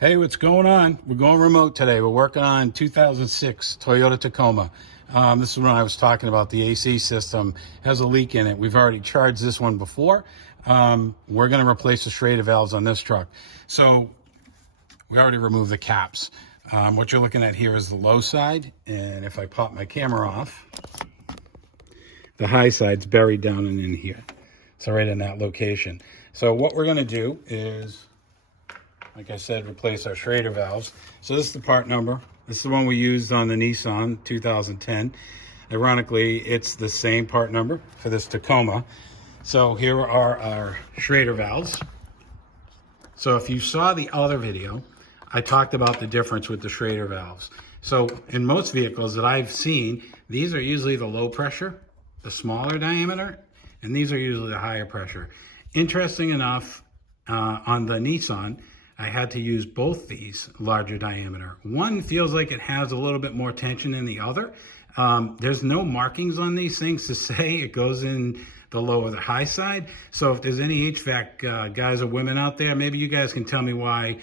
Hey, what's going on? We're going remote today. We're working on 2006 Toyota Tacoma. This is when I was talking about the AC system has a leak in it. We've already charged this one before. We're going to replace the Schrader valves on this truck. So we already removed the caps. What you're looking at here is the low side. And if I pop my camera off, the high side's buried down and in here. So right in that location. So what we're going to do is, like I said, replace our Schrader valves. So this is the part number. This is the one we used on the Nissan 2010. Ironically, it's the same part number for this Tacoma. So here are our Schrader valves. So if you saw the other video, I talked about the difference with the Schrader valves. So in most vehicles that I've seen, these are usually the low pressure, the smaller diameter, and these are usually the higher pressure. Interesting enough, on the Nissan, I had to use both these larger diameter. One feels like it has a little bit more tension than the other. There's no markings on these things to say it goes in the low or the high side. So if there's any HVAC guys or women out there, maybe you guys can tell me why,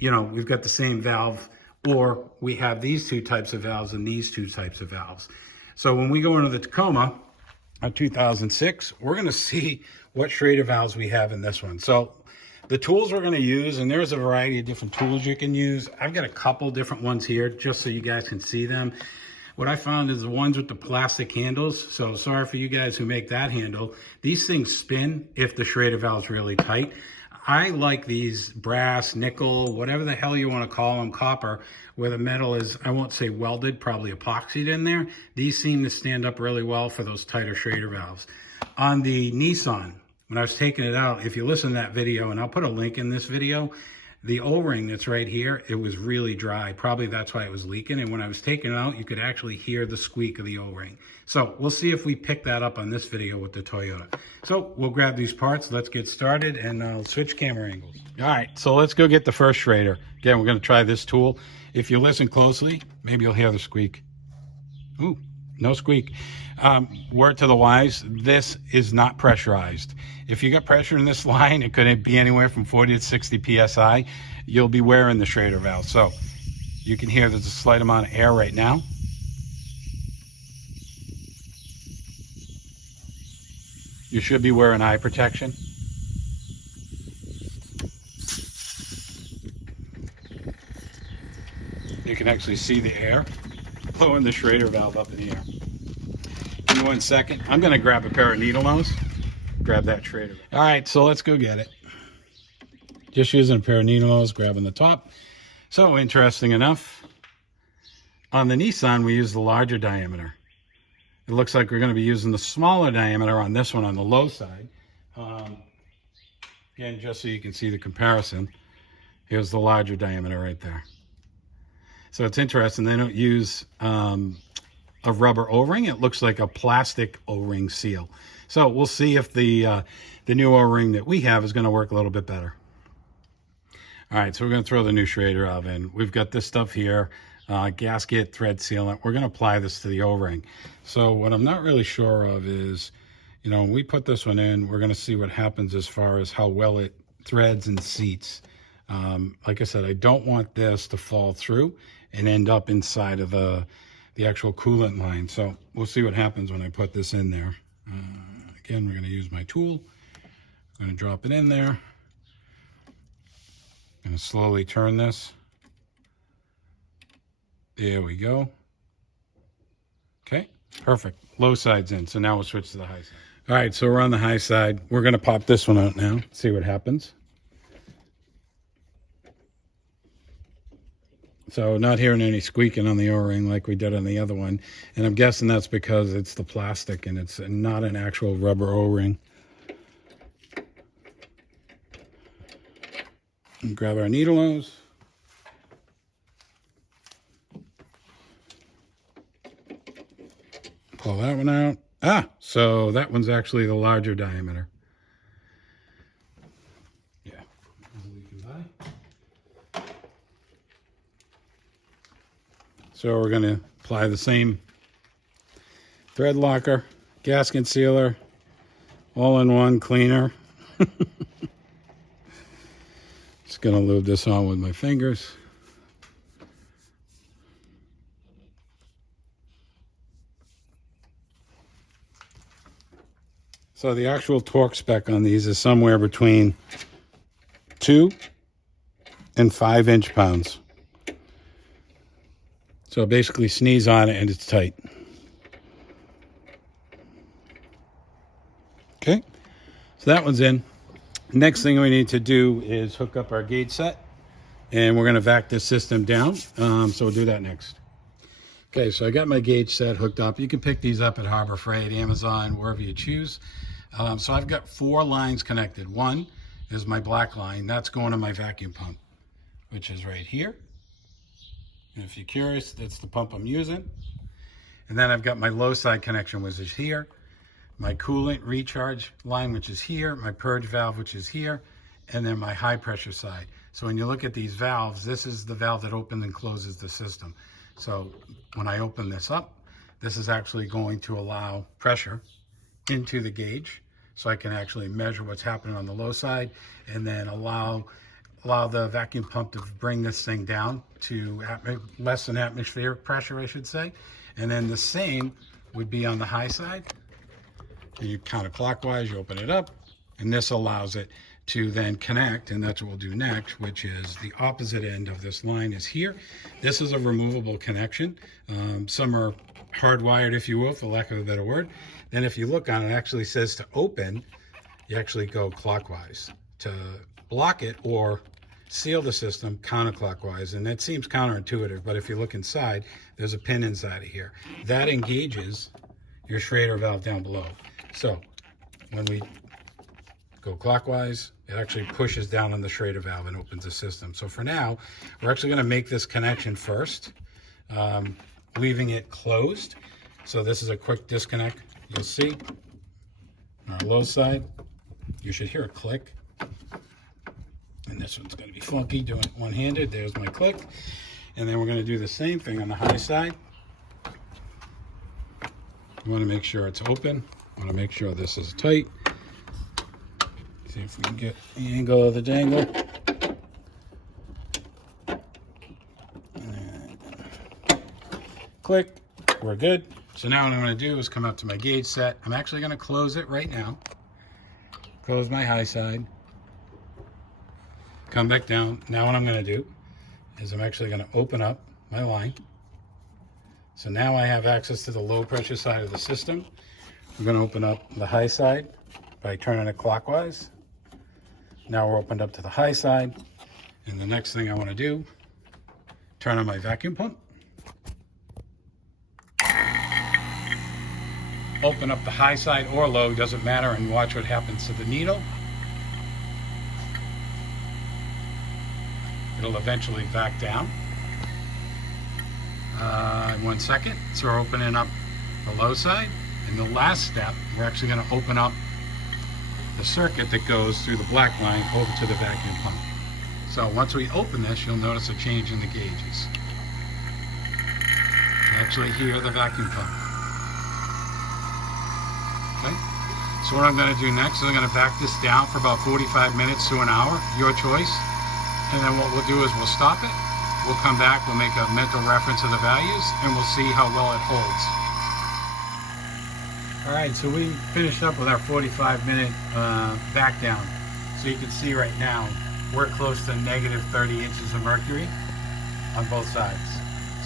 we've got the same valve, or we have these two types of valves and these two types of valves. So when we go into the Tacoma, 2006, we're going to see what Schrader valves we have in this one. So the tools we're going to use, and there's a variety of different tools you can use. I've got a couple different ones here just so you guys can see them. What I found is the ones with the plastic handles. So sorry for you guys who make that handle. These things spin if the Schrader valve's really tight. I like these brass, nickel, whatever the hell you want to call them, copper, where the metal is, I won't say welded, probably epoxied in there. These seem to stand up really well for those tighter Schrader valves. On the Nissan, when I was taking it out, if you listen to that video, and I'll put a link in this video, the O-ring that's right here, it was really dry. Probably that's why it was leaking. And when I was taking it out, you could actually hear the squeak of the O-ring. So we'll see if we pick that up on this video with the Toyota. So we'll grab these parts, let's get started, and I'll switch camera angles. All right, so let's go get the first Schrader. Again, we're gonna try this tool. If you listen closely, maybe you'll hear the squeak. Ooh, no squeak. Word to the wise, this is not pressurized. If you got pressure in this line, it could be anywhere from 40 to 60 PSI. You'll be wearing the Schrader valve. So you can hear there's a slight amount of air right now. You should be wearing eye protection. You can actually see the air blowing the Schrader valve up in the air. Give me 1 second. I'm going to grab a pair of needle nose. Grab that Schrader. All right, so let's go get it. Just using a pair of needle nose, grabbing the top. So interesting enough, on the Nissan, we use the larger diameter. It looks like we're going to be using the smaller diameter on this one on the low side. Again, just so you can see the comparison, here's the larger diameter right there. So it's interesting, they don't use a rubber O-ring. It looks like a plastic O-ring seal. So we'll see if the new O-ring that we have is going to work a little bit better. All right, so we're going to throw the new Schrader valve in. We've got this stuff here, gasket, thread sealant. We're going to apply this to the O-ring. So what I'm not really sure of is, when we put this one in, we're going to see what happens as far as how well it threads and seats. Like I said, I don't want this to fall through and end up inside of the actual coolant line. So we'll see what happens when I put this in there. Again, we're going to use my tool. I'm going to drop it in there. I'm going to slowly turn this. There we go. Okay, perfect. Low side's in. So now we'll switch to the high side. All right, so we're on the high side. We're going to pop this one out now, see what happens. So not hearing any squeaking on the O-ring like we did on the other one. And I'm guessing that's because it's the plastic and it's not an actual rubber O-ring. Grab our needle nose. Pull that one out. So that one's actually the larger diameter. Yeah. So we're going to apply the same thread locker, gasket sealer, all-in-one cleaner. gonna lube this on with my fingers. So the actual torque spec on these is somewhere between 2 and 5 inch-pounds. So basically sneeze on it and it's tight. Okay, so that one's in. Next thing we need to do is hook up our gauge set, and we're going to vac this system down. So we'll do that next. Okay, so I got my gauge set hooked up. You can pick these up at Harbor Freight, Amazon, wherever you choose. So I've got 4 lines connected. One is my black line. That's going to my vacuum pump, which is right here. And if you're curious, that's the pump I'm using. And then I've got my low side connection, which is here. My coolant recharge line, which is here, my purge valve, which is here, and then my high pressure side. So when you look at these valves, this is the valve that opens and closes the system. So when I open this up, this is actually going to allow pressure into the gauge, so I can actually measure what's happening on the low side, and then allow the vacuum pump to bring this thing down to less than atmospheric pressure, I should say. And then the same would be on the high side. And you counterclockwise, you open it up, and this allows it to then connect, and that's what we'll do next, which is the opposite end of this line is here. This is a removable connection. Some are hardwired, if you will, for lack of a better word. Then if you look on it, it actually says to open, you actually go clockwise. To block it or seal the system, counterclockwise. And that seems counterintuitive, but if you look inside, there's a pin inside of here. That engages your Schrader valve down below. So when we go clockwise, it actually pushes down on the Schrader valve and opens the system. So for now, we're actually going to make this connection first, leaving it closed. So this is a quick disconnect. You'll see on our low side, you should hear a click. And this one's going to be funky, doing it one-handed. There's my click. And then we're going to do the same thing on the high side. You want to make sure it's open. You want to make sure this is tight. See if we can get the angle of the dangle. And click. We're good. So now what I'm going to do is come up to my gauge set. I'm actually going to close it right now. Close my high side. Come back down. Now what I'm going to do is I'm actually going to open up my line. So now I have access to the low pressure side of the system. I'm going to open up the high side by turning it clockwise. Now we're opened up to the high side. And the next thing I want to do, turn on my vacuum pump. Open up the high side or low, doesn't matter, and watch what happens to the needle. It'll eventually vac down. In 1 second. So we're opening up the low side. And the last step, we're actually going to open up the circuit that goes through the black line over to the vacuum pump. So once we open this, you'll notice a change in the gauges. You actually hear the vacuum pump. Okay. So what I'm going to do next is I'm going to vac this down for about 45 minutes to an hour, your choice. And then what we'll do is we'll stop it. We'll come back, we'll make a mental reference of the values, and we'll see how well it holds. All right, so we finished up with our 45-minute vac down. So you can see right now, we're close to negative 30 inches of mercury on both sides.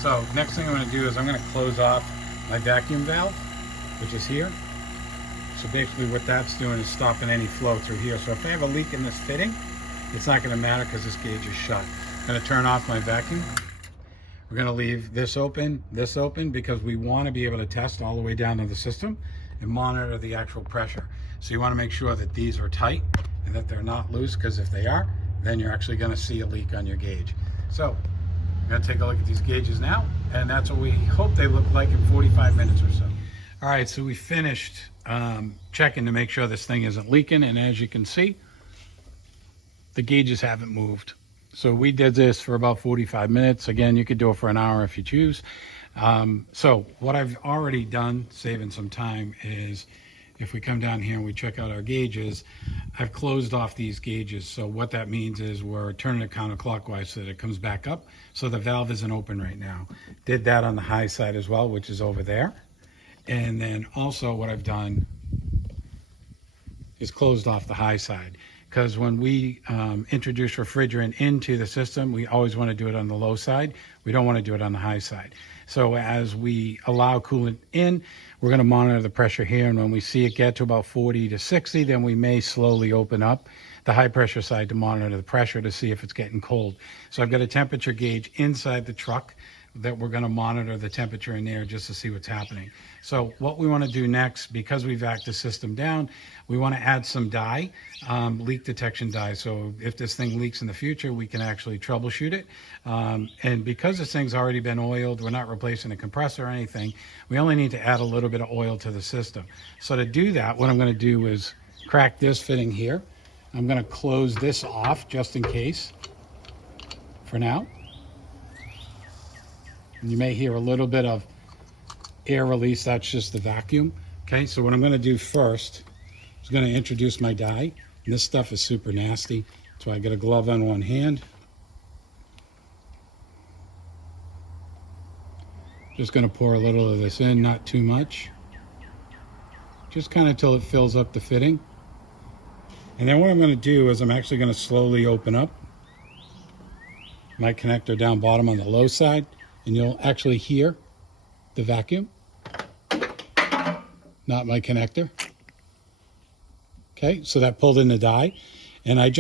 So next thing I'm going to do is I'm going to close off my vacuum valve, which is here. So basically what that's doing is stopping any flow through here. So if I have a leak in this fitting, it's not going to matter because this gauge is shut. I'm going to turn off my vacuum. We're going to leave this open, because we want to be able to test all the way down to the system and monitor the actual pressure. So you want to make sure that these are tight and that they're not loose, because if they are, then you're actually going to see a leak on your gauge. So I'm going to take a look at these gauges now, and that's what we hope they look like in 45 minutes or so. All right, so we finished checking to make sure this thing isn't leaking, and as you can see, the gauges haven't moved. So we did this for about 45 minutes. Again, you could do it for an hour if you choose. So what I've already done, saving some time, is if we come down here and we check out our gauges, I've closed off these gauges. So what that means is we're turning it counterclockwise so that it comes back up. So the valve isn't open right now. Did that on the high side as well, which is over there. And then also what I've done is closed off the high side. Because when we introduce refrigerant into the system, we always want to do it on the low side. We don't want to do it on the high side. So as we allow coolant in, we're going to monitor the pressure here. And when we see it get to about 40 to 60, then we may slowly open up the high pressure side to monitor the pressure to see if it's getting cold. So I've got a temperature gauge inside the truck that we're going to monitor the temperature in there just to see what's happening. So what we want to do next, because we vac the system down, we want to add some dye, leak detection dye. So if this thing leaks in the future, we can actually troubleshoot it. And because this thing's already been oiled, we're not replacing a compressor or anything. We only need to add a little bit of oil to the system. So to do that, what I'm going to do is crack this fitting here. I'm going to close this off just in case for now. And you may hear a little bit of air release. That's just the vacuum. Okay, so what I'm going to do first is going to introduce my dye. And this stuff is super nasty. So I got a glove on one hand. Just going to pour a little of this in, not too much. Just kind of till it fills up the fitting. And then what I'm going to do is I'm actually going to slowly open up my connector down bottom on the low side. And you'll actually hear the vacuum, not my connector. Okay, so that pulled in the dye. And I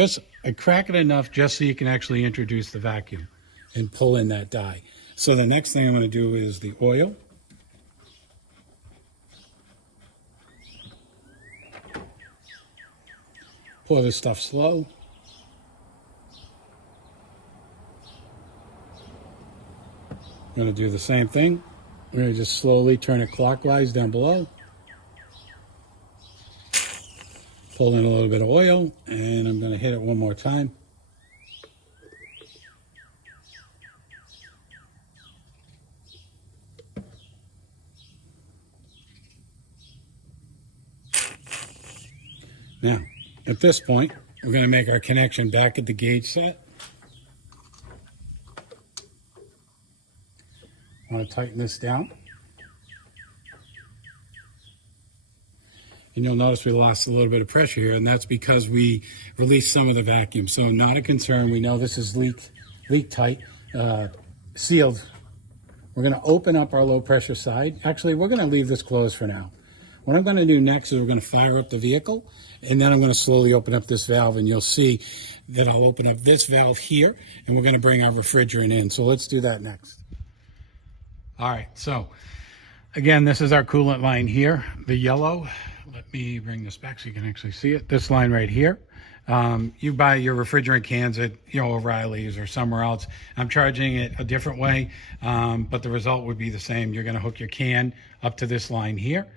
crack it enough just so you can actually introduce the vacuum and pull in that dye. So the next thing I'm going to do is the oil. Pour this stuff slow. I'm going to do the same thing. We're going to just slowly turn it clockwise down below. Pull in a little bit of oil, and I'm going to hit it one more time. Now, at this point, we're going to make our connection back at the gauge set. I want to tighten this down. And you'll notice we lost a little bit of pressure here, and that's because we released some of the vacuum. So not a concern. We know this is leak tight, sealed. We're going to open up our low pressure side. Actually, we're going to leave this closed for now. What I'm going to do next is we're going to fire up the vehicle, and then I'm going to slowly open up this valve, and you'll see that I'll open up this valve here, and we're going to bring our refrigerant in. So let's do that next. All right, so again, this is our coolant line here, the yellow. Let me bring this back so you can actually see it. This line right here. You buy your refrigerant cans at O'Reilly's or somewhere else. I'm charging it a different way, but the result would be the same. You're going to hook your can up to this line here.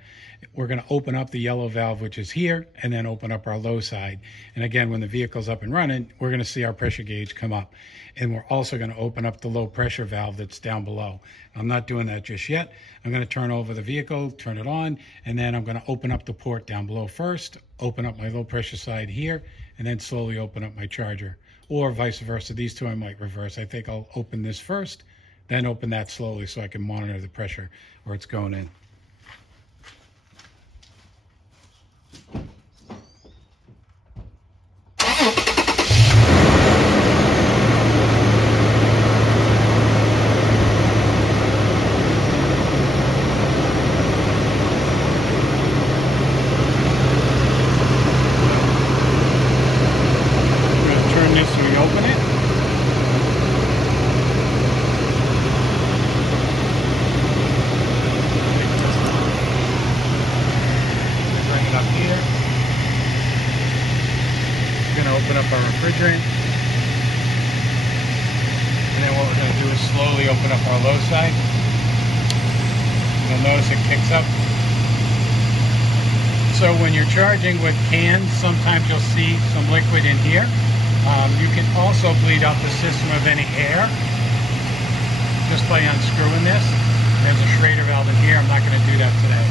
We're going to open up the yellow valve, which is here, and then open up our low side. And again, when the vehicle's up and running, we're going to see our pressure gauge come up. And we're also going to open up the low pressure valve that's down below. I'm not doing that just yet. I'm going to turn over the vehicle, turn it on, and then I'm going to open up the port down below first, open up my low pressure side here, and then slowly open up my charger. Or vice versa. These two I might reverse. I think I'll open this first, then open that slowly so I can monitor the pressure where it's going in. Open up our refrigerant, and then what we're going to do is slowly open up our low side. You'll notice it kicks up. So when you're charging with cans, sometimes you'll see some liquid in here. You can also bleed out the system of any air just by unscrewing this. There's a Schrader valve in here. I'm not going to do that today.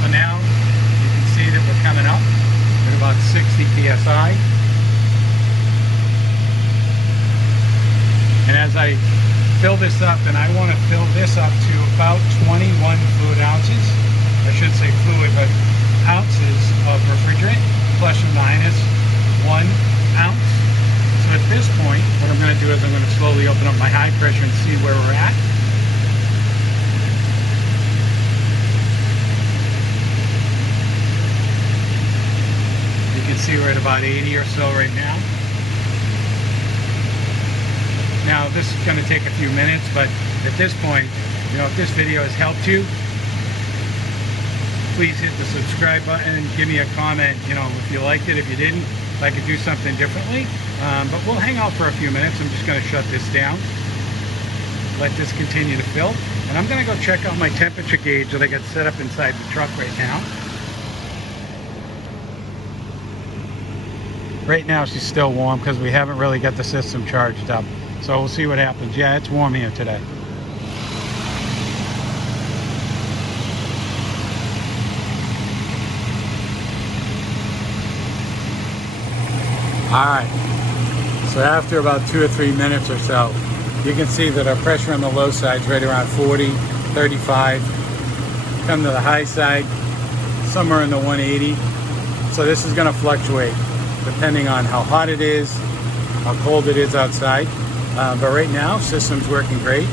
So now you can see that we're coming up at about 60 psi. And as I fill this up, and I want to fill this up to about 21 fluid ounces. I should say fluid, but ounces of refrigerant, plus or minus 1 ounce. So at this point, what I'm going to do is I'm going to slowly open up my high pressure and see where we're at. You can see we're at about 80 or so right now. Now this is going to take a few minutes, but at this point, you know, if this video has helped you, please hit the subscribe button and give me a comment, you know, if you liked it, if you didn't, if I could do something differently. But we'll hang out for a few minutes. I'm just going to shut this down, let this continue to fill, and I'm going to go check out my temperature gauge that I got set up inside the truck right now. Right now she's still warm because we haven't really got the system charged up. So we'll see what happens. Yeah, it's warm here today. All right, so after about 2 or 3 minutes or so, you can see that our pressure on the low side is right around 40, 35. Come to the high side, somewhere in the 180. So this is going to fluctuate depending on how hot it is, how cold it is outside. But right now, system's working great.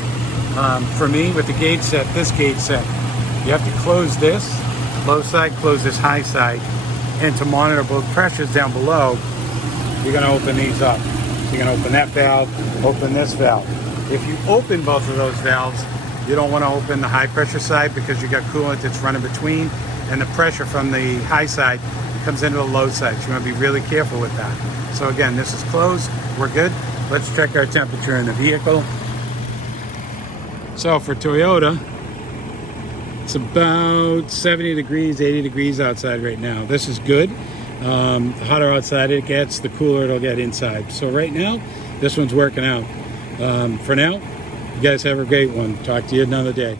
For me, with the gauge set, this gauge set, you have to close this low side, close this high side, and to monitor both pressures down below, you're going to open these up. You're going to open that valve, open this valve. If you open both of those valves, you don't want to open the high pressure side because you got coolant that's running between, and the pressure from the high side comes into the low side. So you want to be really careful with that. So again, this is closed. We're good. Let's check our temperature in the vehicle. So for Toyota, it's about 70 degrees, 80 degrees outside right now. This is good. The hotter outside it gets, the cooler it'll get inside. So right now, this one's working out. For now, you guys have a great one. Talk to you another day.